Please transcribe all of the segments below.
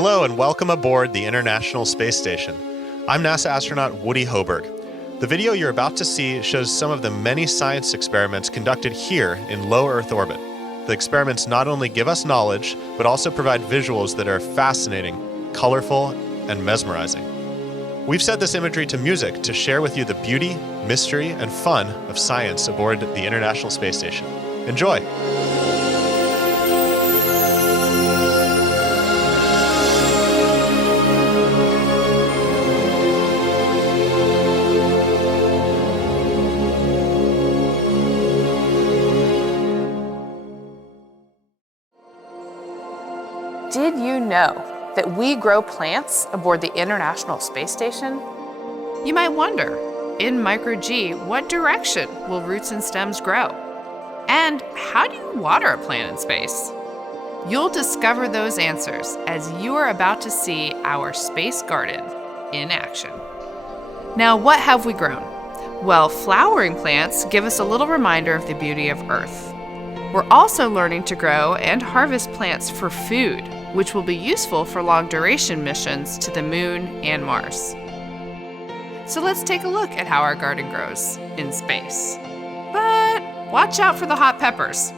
Hello and welcome aboard the International Space Station. I'm NASA astronaut Woody Hoburg. The video you're about to see shows some of the many science experiments conducted here in low Earth orbit. The experiments not only give us knowledge, but also provide visuals that are fascinating, colorful, and mesmerizing. We've set this imagery to music to share with you the beauty, mystery, and fun of science aboard the International Space Station. Enjoy! Did you know that we grow plants aboard the International Space Station? You might wonder, in micro-G, what direction will roots and stems grow? And how do you water a plant in space? You'll discover those answers as you are about to see our space garden in action. Now, what have we grown? Well, flowering plants give us a little reminder of the beauty of Earth. We're also learning to grow and harvest plants for food, which will be useful for long-duration missions to the Moon and Mars. So let's take a look at how our garden grows in space. But watch out for the hot peppers.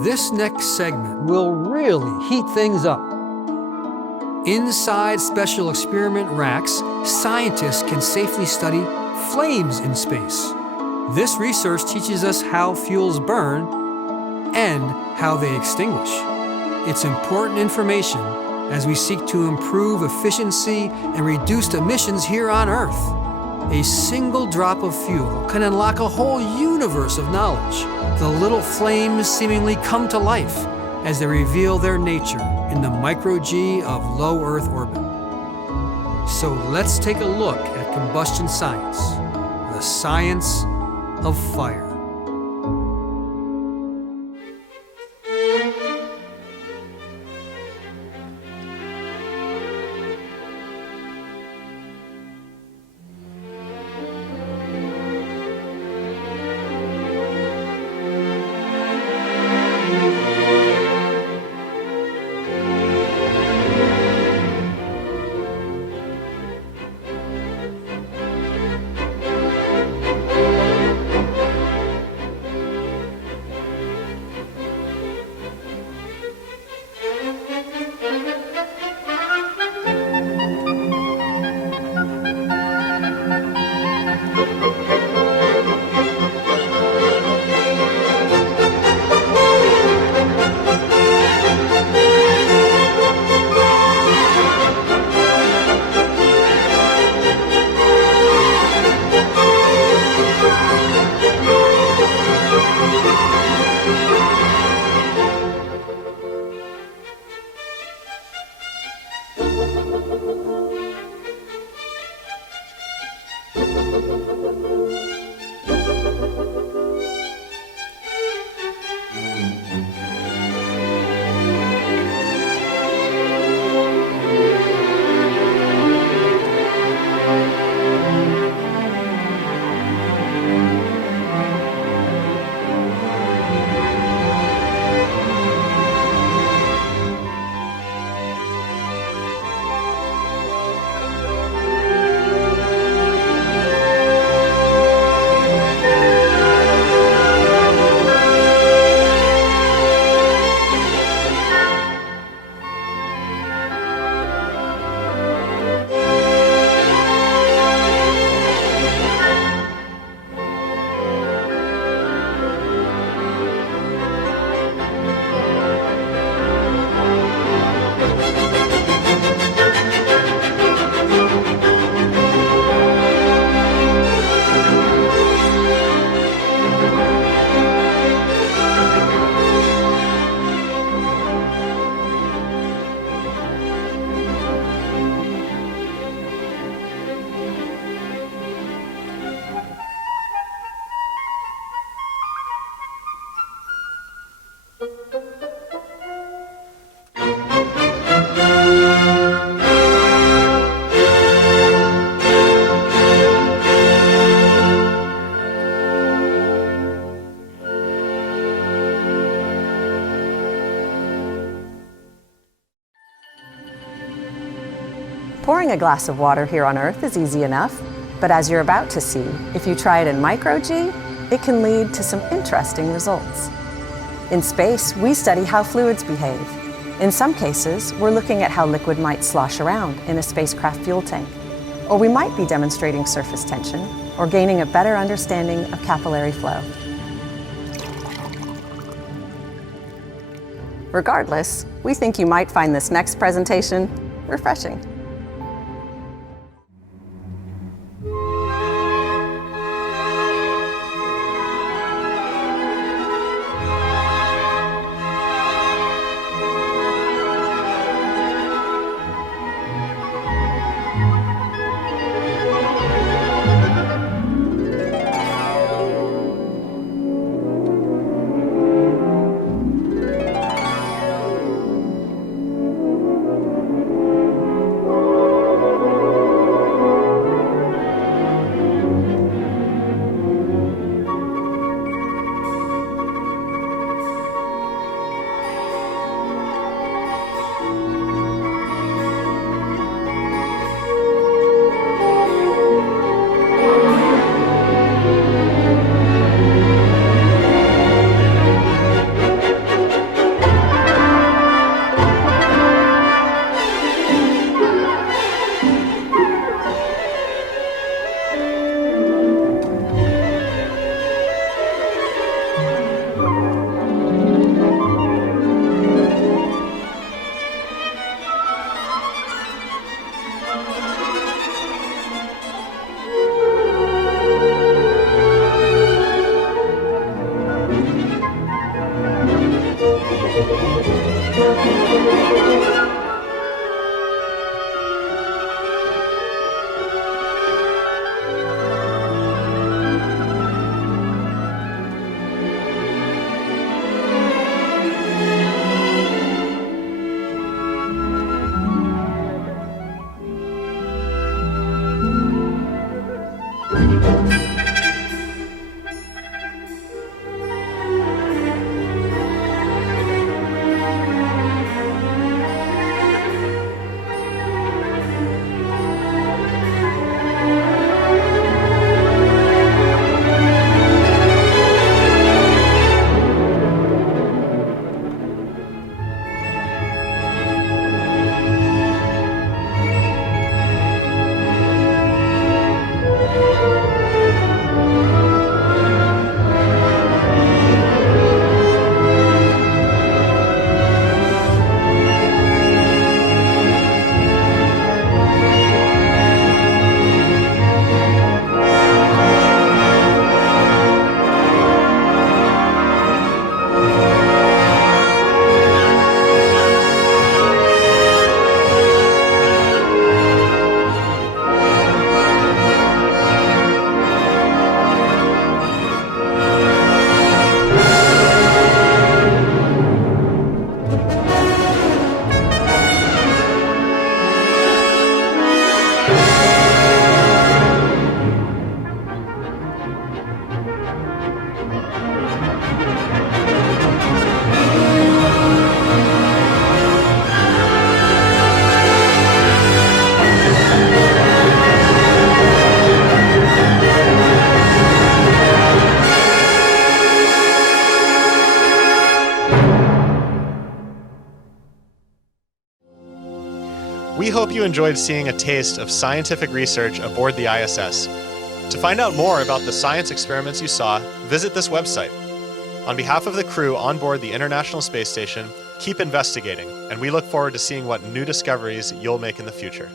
This next segment will really heat things up. Inside special experiment racks, scientists can safely study flames in space. This research teaches us how fuels burn and how they extinguish. It's important information as we seek to improve efficiency and reduce emissions here on Earth. A single drop of fuel can unlock a whole universe of knowledge. The little flames seemingly come to life as they reveal their nature in the micro-G of low Earth orbit. So let's take a look at combustion science, the science of fire. Pouring a glass of water here on Earth is easy enough, but as you're about to see, if you try it in micro-G, it can lead to some interesting results. In space, we study how fluids behave. In some cases, we're looking at how liquid might slosh around in a spacecraft fuel tank, or we might be demonstrating surface tension or gaining a better understanding of capillary flow. Regardless, we think you might find this next presentation refreshing. We hope you enjoyed seeing a taste of scientific research aboard the ISS. To find out more about the science experiments you saw, visit this website. On behalf of the crew on board the International Space Station, keep investigating, and we look forward to seeing what new discoveries you'll make in the future.